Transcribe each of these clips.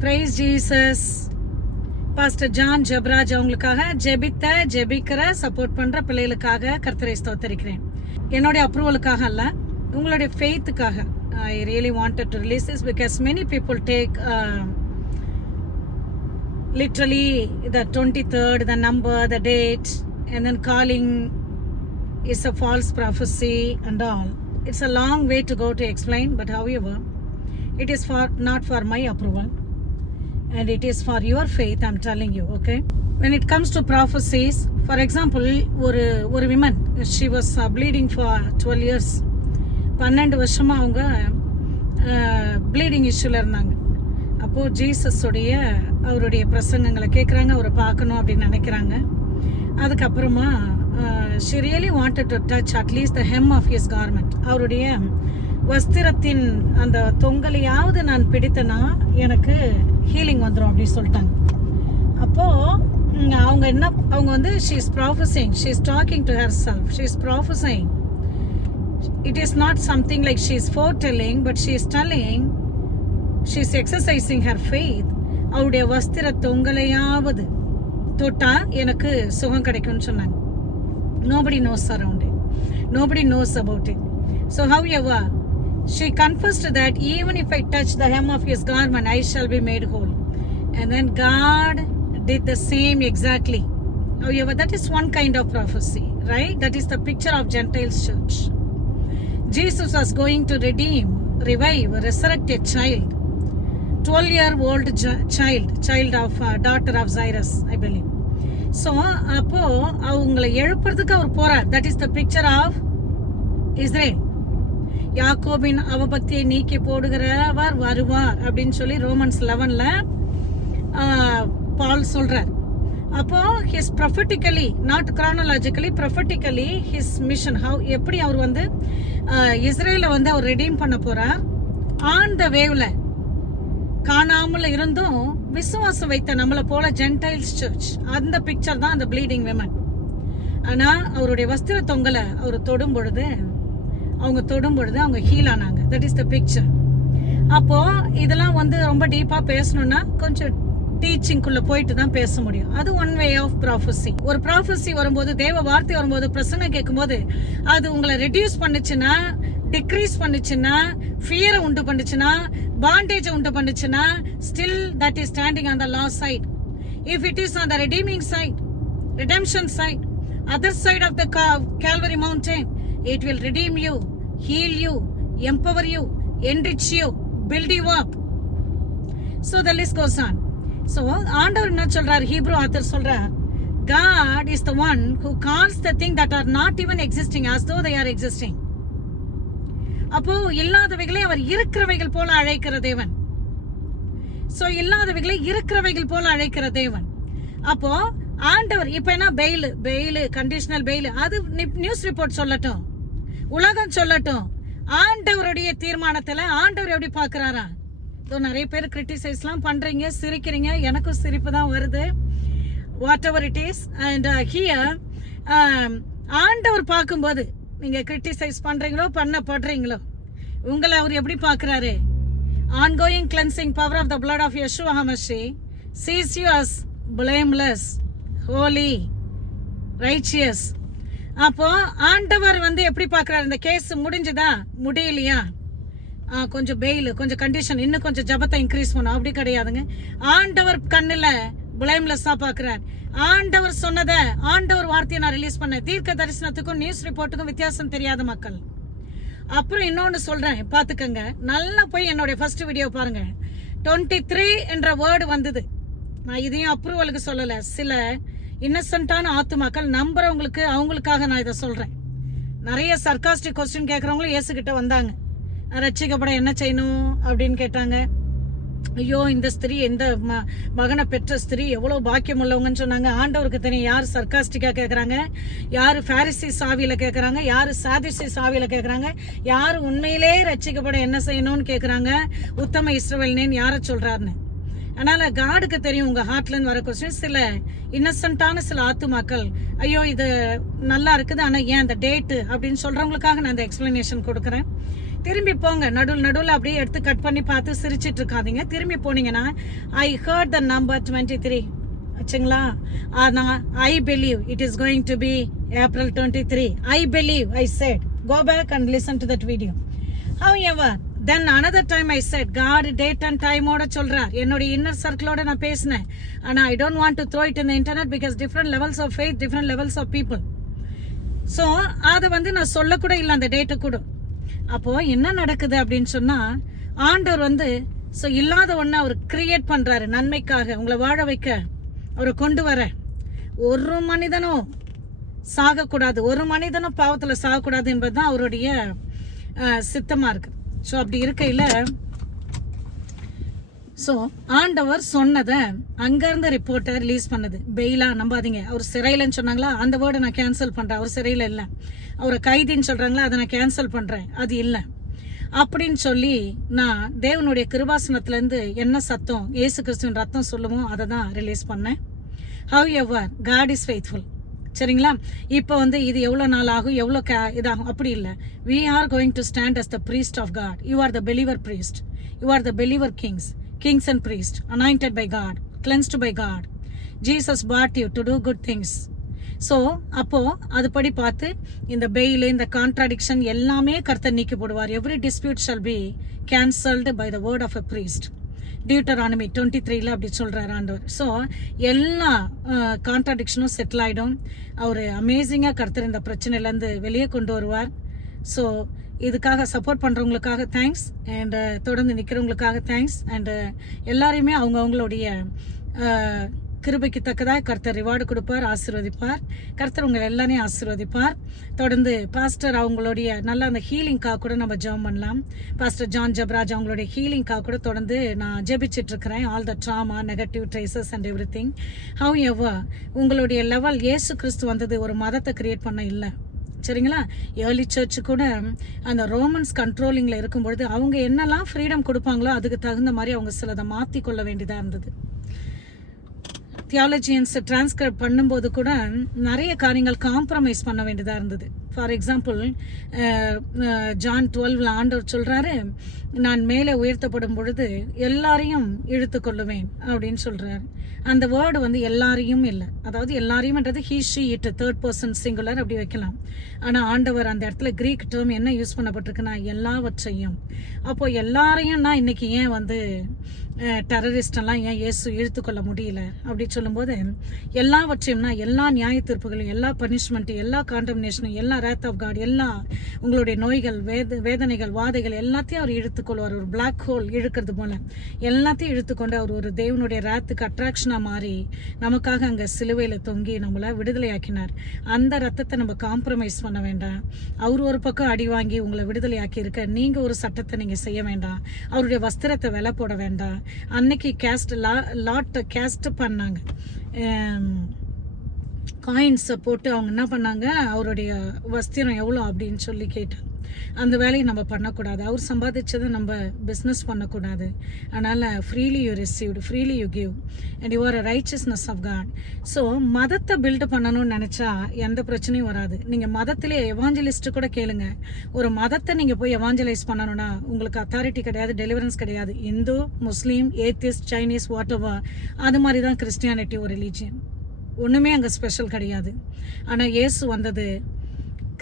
Praise Jesus pastor John Jebaraj அவங்களுக்காக ஜெபித்த ஜெபிக்கிற சப்போர்ட் பண்ணுற பிள்ளைகளுக்காக கர்த்தரை ஸ்தோத்தரிக்கிறேன் என்னுடைய அப்ரூவலுக்காக அல்ல உங்களுடைய ஃபெய்த்துக்காக I really wanted to release is because many people take literally the twenty third the number the date and then calling is a false prophecy and all it's a long way to go to explain but however it is for not for my approval and it is for your faith i'm telling you okay? When it comes to prophecies for example ஒரு ஒரு women she was bleeding for twelve years பன்னெண்டு வருஷமாக அவங்க uh, bleeding இஷ்யூல இருந்தாங்க. அப்போது ஜீசஸுடைய அவருடைய பிரசங்கங்களை கேட்குறாங்க அவரை பார்க்கணும் அப்படின்னு நினைக்கிறாங்க. அதுக்கப்புறமா she really wanted to touch at least the hem of his garment அவருடைய வஸ்திரத்தின் அந்த தொங்கலையாவது நான் பிடித்தனா எனக்கு ஹீலிங் வந்துடும் அப்படின்னு சொல்லிட்டாங்க. அப்போது அவங்க என்ன அவங்க வந்து she is professing she is talking to herself she is professing it is not something like she is foretelling but she is telling she is exercising her faith அவருடைய வஸ்திர தொங்கலையாவது தொட்டா எனக்கு சுகம் கிடைக்கும்னு சொன்னாங்க. Nobody knows around nobody knows about it so however She confessed that even if I touch the hem of his garment I shall be made whole and then God did the same exactly. However, that is one kind of prophecy, right? That is the picture of Gentiles church. Jesus was going to redeem, revive, resurrect a child, 12 year old child, child of uh, daughter of Cyrus, I believe. So அப்போ அவங்களை எழுப்புறதுக்கு அவர் போறார் that is the picture of Israel யாக்கோபின் அவபக்தியை நீக்கி போடுகிறவர் வருவார் அப்படின்னு சொல்லி ரோமன்ஸ் லெவன்ல பால் சொல்றார். அப்போ his prophetically not chronologically prophetically his mission how எப்படி அவர் வந்து இஸ்ரேல வந்து அவர் ரெடீம் பண்ண போறார்? ஆன் த வேவ்ல காணாமல் இருந்தும் விசுவாசம் வைத்த நம்மளை போல ஜென்டைல்ஸ் சர்ச் அந்த பிக்சர் தான் அந்த ப்ளீடிங் விமன் ஆனா அவருடைய வஸ்திர தொங்கலை அவர் தொடும் பொழுது அவங்க தொடும் பொழுது அவங்க ஹீல் ஆனாங்க. தட் இஸ் த பிக்சர் அப்போ இதெல்லாம் வந்து ரொம்ப டீப்பா பேசணும்னா கொஞ்சம் டீச்சிங்குள்ள போயிட்டு தான் பேச முடியும். அது ஒன் வே ஆஃப் ப்ராஃபஸி ஒரு ப்ராஃபஸி வரும்போது தேவ வார்த்தை வரும்போது பிரசனை கேட்கும்போது அது உங்களை ரெடியூஸ் பண்ணுச்சுன்னா டிக்ரீஸ் பண்ணுச்சுன்னா ஃபியரை உண்டு பண்ணுச்சுன்னா பாண்டேஜை உண்டு பண்ணுச்சுன்னா still that is standing on the law side if it is on the redeeming side redemption side other side of the Cal- Calvary it will redeem you, heal you, empower you, enrich you, build you up. So the list goes on. So ஆண்டவர் என்ன சொல்றார் Hebrew author சொல்றார் God is the one who calls the thing that are not even existing as though they are existing. அப்போ இல்லாதவைகளை அவர் இருக்கிறவைகள் போல அழைக்கிற தேவன் so இல்லாதவைகளை இருக்கிறவைகள் போல அழைக்கிற தேவன் அப்போ ஆண்டவர் இப்ப என்ன பெயில் பெயில் கண்டிஷனல் பெயில் அது நியூஸ் ரிப்போர்ட் சொல்லட்டும் உலகம் சொல்லட்டும். ஆண்டவருடைய தீர்மானத்துல ஆண்டவர் எப்படி பாக்குறாரா ஸோ நிறைய பேர் கிரிட்டிசைஸ்லாம் பண்றீங்க சிரிக்கிறீங்க. எனக்கும் சிரிப்பு தான் வருது. Whatever it is and here ஆண்டவர் பார்க்கும்போது நீங்கள் கிரிட்டிசைஸ் பண்ணுறீங்களோ பண்ணப்படுறீங்களோ உங்களை அவர் எப்படி பார்க்குறாரு? Ongoing cleansing power of the blood of Yeshua HaMashiach sees you as blameless holy righteous அப்போ ஆண்டவர் வந்து எப்படி பார்க்குறாரு? இந்த கேஸ் முடிஞ்சுதா? முடியலையா? கொஞ்சம் பெயில் கொஞ்சம் கண்டிஷன் இன்னும் கொஞ்சம் ஜபத்தை இன்க்ரீஸ் பண்ணும் அப்படி கிடையாதுங்க. ஆண்டவர் கண்ணுல பிளேம்லெஸ்ஸா பாக்குறார் ஆண்டவர் சொன்னதை ஆண்டவர் வார்த்தையை நான் ரிலீஸ் பண்ணேன். தீர்க்க தரிசனத்துக்கும் நியூஸ் ரிப்போர்ட்டுக்கும் வித்தியாசம் தெரியாத மக்கள். அப்புறம் இன்னொன்று சொல்றேன். பாத்துக்கங்க நல்லா போய் என்னுடைய ஃபர்ஸ்ட் வீடியோ பாருங்க. 23 த்ரீ என்ற வேர்டு வந்தது. நான் இதையும் அப்ரூவலுக்கு சொல்லலை. சில இன்னசென்ட்டான ஆத்துமாக்கள். நம்புறவங்களுக்கு அவங்களுக்காக நான் இதை சொல்கிறேன் நிறைய சர்காஸ்டிக் கொஸ்டின் கேட்கறவங்களும் இயேசுகிட்ட வந்தாங்க. ரட்சிக்கப்பட என்ன செய்யணும்? அப்படின்னு கேட்டாங்க. ஐயோ இந்த ஸ்திரீ இந்த ம- மகனை பெற்ற ஸ்திரீ எவ்வளோ பாக்கியம் உள்ளவங்கன்னு சொன்னாங்க. ஆண்டவருக்கு தெரியும் யார் சர்காஸ்டிக்காக கேட்குறாங்க யார் பாரிசி சாவியில் கேட்குறாங்க யார் சாதிசி சாவியில் கேட்குறாங்க யார் உண்மையிலே ரட்சிக்கப்பட என்ன செய்யணும்னு கேட்குறாங்க உத்தம இஸ்ரவேல்னேன்னு யாரை சொல்கிறாருன்னு அதனால காடுக்கு தெரியும் உங்க ஹார்ட்ல இருந்து வர கொஸ்டின் சில இன்னசென்ட்டான சில ஆத்துமாக்கள் ஐயோ இது நல்லா இருக்குது ஆனா ஏன் அந்த டேட்டு அப்படின்னு சொல்றவங்களுக்காக நான் இந்த எக்ஸ்பிளனேஷன் கொடுக்குறேன். திரும்பி போங்க நடுவில் நடுவில் அப்படியே எடுத்து கட் பண்ணி பார்த்து சிரிச்சிட்டு இருக்காதீங்க. திரும்பி போனீங்கன்னா I heard the number twenty three ஆச்சுங்களா? நான் I believe it is going to be April twenty three I believe I said go back and listen to that video however then another time I said God date and டைமோட சொல்றார். என்னுடைய inner சர்க்கிளோட நான் பேசினேன். ஆனா I don't want to throw it in internet because different levels of faith different levels of people so அதை வந்து நான் சொல்லக்கூட இல்லை அந்த டேட்டை கூட. அப்போ என்ன நடக்குது அப்படின்னு சொன்னா ஆண்டவர் வந்து ஸோ இல்லாத ஒன்று அவர் கிரியேட் பண்றாரு நன்மைக்காக. உங்களை வாழ வைக்க. அவரை கொண்டு வர. ஒரு மனிதனும் சாகக்கூடாது. ஒரு மனிதனும் பாவத்தில் சாகக்கூடாது என்பது தான் அவருடைய சித்தமாக இருக்குது ஸோ அப்படி இருக்கையில் ஸோ ஆண்டவர் சொன்னதை அங்கேருந்து ரிப்போர்ட்டை ரிலீஸ் பண்ணது. பெயிலா நம்பாதீங்க. அவர் சிறையிலன்னு சொன்னாங்களா? அந்த வேர்டை நான் கேன்சல் பண்ணுறேன் அவர் சிறையில் இல்லை. அவரை கைதின்னு சொல்கிறாங்களா அதை நான் கேன்சல் பண்ணுறேன் அது இல்லை. அப்படின்னு சொல்லி நான் தேவனுடைய கிருபாசனத்துலேருந்து என்ன சத்தம் இயேசு கிறிஸ்துவின் ரத்தம் சொல்லுமோ அதை தான் ரிலீஸ் பண்ணேன். However God is faithful சரிங்களா? இப்போ வந்து இது எவ்வளோ நாள் ஆகும்? எவ்வளோ கே இதாகும்? அப்படி இல்லை. We are going to stand as the priest of God you are the believer priest you are the believer kings kings and priest anointed by God cleansed by God Jesus bought you to do good things so அப்போது அதுபடி பார்த்து இந்த fail இந்த contradiction எல்லாமே கர்த்தர் நீக்கி போடுவார். Every dispute shall be cancelled by the word of a priest Deuteronomy twenty த்ரீல அப்படி சொல்கிறார் ஆண்டவர். ஸோ எல்லா கான்ட்ராடிக்ஷனும் செட்டில் ஆகிடும் அவர் அமேசிங்காக கருத்துற இந்த பிரச்சனையிலேருந்து வெளியே கொண்டு வருவார். ஸோ இதுக்காக சப்போர்ட் பண்ணுறவங்களுக்காக தேங்க்ஸ் அண்டு தொடர்ந்து நிற்கிறவங்களுக்காக தேங்க்ஸ் அண்டு எல்லாரையுமே அவங்கவுங்களுடைய கிருபைக்கு தக்கதாக கர்த்தர் ரிவார்டு கொடுப்பார் ஆசீர்வதிப்பார். கர்த்தர் உங்களை எல்லாரையும் ஆசீர்வதிப்பார். தொடர்ந்து பாஸ்டர் அவங்களுடைய நல்ல அந்த ஹீலிங்காக கூட நம்ம ஜெபம் பண்ணலாம். பாஸ்டர் ஜான் ஜப்ராஜ் அவங்களுடைய ஹீலிங்காக கூட தொடர்ந்து நான் ஜெபிச்சுட்டு இருக்கிறேன் all the trauma negative traces and everything how எவ்வா உங்களுடைய லெவல் இயேசு கிறிஸ்து வந்தது ஒரு மதத்தை கிரியேட் பண்ண இல்லை. சரிங்களா? ஏர்லி சர்ச் கூட அந்த ரோமன்ஸ் கண்ட்ரோலிங்கில் இருக்கும் பொழுது அவங்க என்னெல்லாம் ஃப்ரீடம் கொடுப்பாங்களோ அதுக்கு தகுந்த மாதிரி அவங்க சிலதை மாற்றி கொள்ள வேண்டியதாக இருந்தது. தியாலஜியன்ஸ் டிரான்ஸ்கிரைப் பண்ணும்போது கூட நிறைய காரியங்கள் காம்ப்ரமைஸ் பண்ண வேண்டியதாக இருந்தது. ஃபார் எக்ஸாம்பிள் ஜான் டுவெல்வில் ஆண்டவர் சொல்கிறாரு நான் மேலே உயர்த்தப்படும் பொழுது எல்லாரையும் இழுத்து கொள்ளுவேன் அப்படின்னு சொல்கிறாரு அந்த வேர்டு வந்து எல்லாரையும் இல்லை. அதாவது எல்லாரையும்ன்றது he she it third person singular அப்படி வைக்கலாம். ஆனால் ஆண்டவர் அந்த இடத்துல கிரீக் டேர்ம் என்ன யூஸ் பண்ணப்பட்டிருக்குன்னா எல்லாவற்றையும். அப்போது எல்லாரையும் நான் இன்னைக்கு ஏன் வந்து டெரரிஸ்டெல்லாம் ஏன் இயேசு இழுத்துக்கொள்ள முடியல? அப்படி சொல்லும்போது எல்லாவற்றையும்னா எல்லா நியாய தீர்ப்புகளும் எல்லா பனிஷ்மெண்ட்டு எல்லா காண்டமினேஷனும் எல்லா ரேத் ஆஃப் காட் எல்லா உங்களுடைய நோய்கள் வேத வேதனைகள் வாதைகள் எல்லாத்தையும் அவர் இழுத்துக்கொள்வார். ஒரு பிளாக் ஹோல் இழுக்கிறது போல. எல்லாத்தையும் இழுத்துக்கொண்டு அவர் ஒரு தேவனுடைய ரேத்துக்கு அட்ராக்ஷனாக மாறி நமக்காக அங்கே சிலுவையில் தொங்கி நம்மளை விடுதலையாக்கினார். அந்த ரத்தத்தை நம்ம காம்ப்ரமைஸ் பண்ண வேண்டாம். அவர் ஒரு பக்கம் அடி வாங்கி உங்களை விடுதலையாக்கி இருக்க நீங்கள் ஒரு சட்டத்தை நீங்கள் செய்ய வேண்டாம். அவருடைய வஸ்திரத்தை விலை போட வேண்டாம். அன்னைக்கு கேஸ்ட் லா லாட் கேஸ்ட் பண்ணாங்க. காயின்ஸை போட்டு அவங்க என்ன பண்ணாங்க? அவருடைய வஸ்திரம் எவ்வளோ அப்படின்னு சொல்லி கேட்டாங்க. அந்த வேலையை நம்ம பண்ணக்கூடாது. அவர் சம்பாதிச்சதை நம்ம பிஸ்னஸ் பண்ணக்கூடாது. அதனால் freely you received freely you give and you are a righteousness of God so மதத்தை பில்டு பண்ணணும்னு நினச்சா எந்த பிரச்சனையும் வராது. நீங்கள் மதத்திலே எவாஞ்சலிஸ்ட்டு கூட கேளுங்க. ஒரு மதத்தை நீங்கள் போய் எவாஞ்சலைஸ் பண்ணணும்னா உங்களுக்கு அத்தாரிட்டி கிடையாது டெலிவரன்ஸ் கிடையாது. Hindu Muslim atheist Chinese what அது மாதிரி தான் கிறிஸ்டியானிட்டி ஒரு ரிலீஜியன் ஒன்றுமே அங்கே ஸ்பெஷல் கிடையாது. ஆனால் இயேசு வந்தது.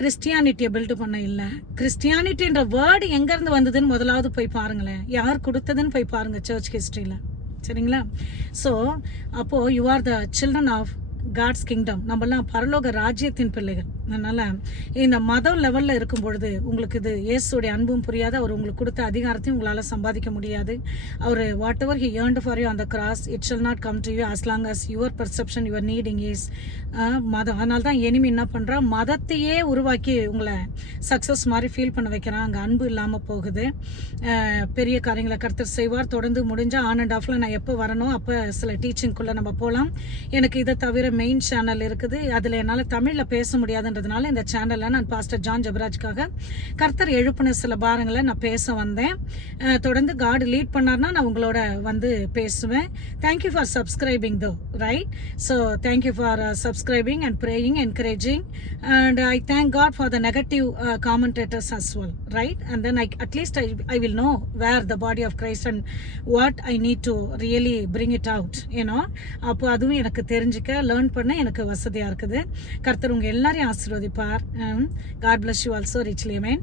கிறிஸ்டியானிட்டியை பில்டு பண்ண இல்லை. கிறிஸ்டியானிட்டின்ற வேர்டு எங்கேருந்து வந்ததுன்னு முதலாவது போய் பாருங்களேன். யார் கொடுத்ததுன்னு போய் பாருங்கள் சர்ச் ஹிஸ்ட்ரியில் சரிங்களா? ஸோ அப்போது you are the children of God's kingdom நம்மலாம் பரலோக ராஜ்யத்தின் பிள்ளைகள். அதனால இந்த மதம் லெவலில் இருக்கும் பொழுது உங்களுக்கு இது இயேசுடைய அன்பும் புரியாது. அவர் உங்களுக்கு கொடுத்த அதிகாரத்தையும் உங்களால் சம்பாதிக்க முடியாது. அவர் whatever he earned for you அந்த cross it shall not come to you as long as your perception your needing is மதம். அதனால தான் எனிமி என்ன பண்ணுறா மதத்தையே உருவாக்கி உங்களை சக்ஸஸ் மாதிரி ஃபீல் பண்ண வைக்கிறான். அங்கே அன்பு இல்லாமல் போகுது. பெரிய காரியங்களை கருத்தர் செய்வார். தொடர்ந்து முடிஞ்சால் ஆன் அண்ட் ஆஃபில் நான் எப்போ வரணும்? அப்போ சில டீச்சிங்குள்ளே நம்ம போகலாம் எனக்கு இதை தவிர மெயின் சேனல் இருக்குது. அதில் என்னால் தமிழில் பேச முடியாதுன்ற அப்படின்றதுனால இந்த சேனலில் நான் பாஸ்டர் ஜான் ஜபராஜ்க்காக கர்த்தர் எழுப்பின சில பாரங்களை நான் பேச வந்தேன். தொடர்ந்து காடு லீட் பண்ணார்னா நான் உங்களோட வந்து பேசுவேன். Thank you for subscribing though right so thank you for subscribing and praying encouraging and I thank God for the negative commentators as well right and then I at least I I will know where the body of Christ and what I need to really bring it out out அப்போ அதுவும் எனக்கு தெரிஞ்சுக்க learn பண்ண எனக்கு வசதியாக இருக்குது. கர்த்தர் உங்கள் எல்லாரையும் Um, God bless you also richly. Amen.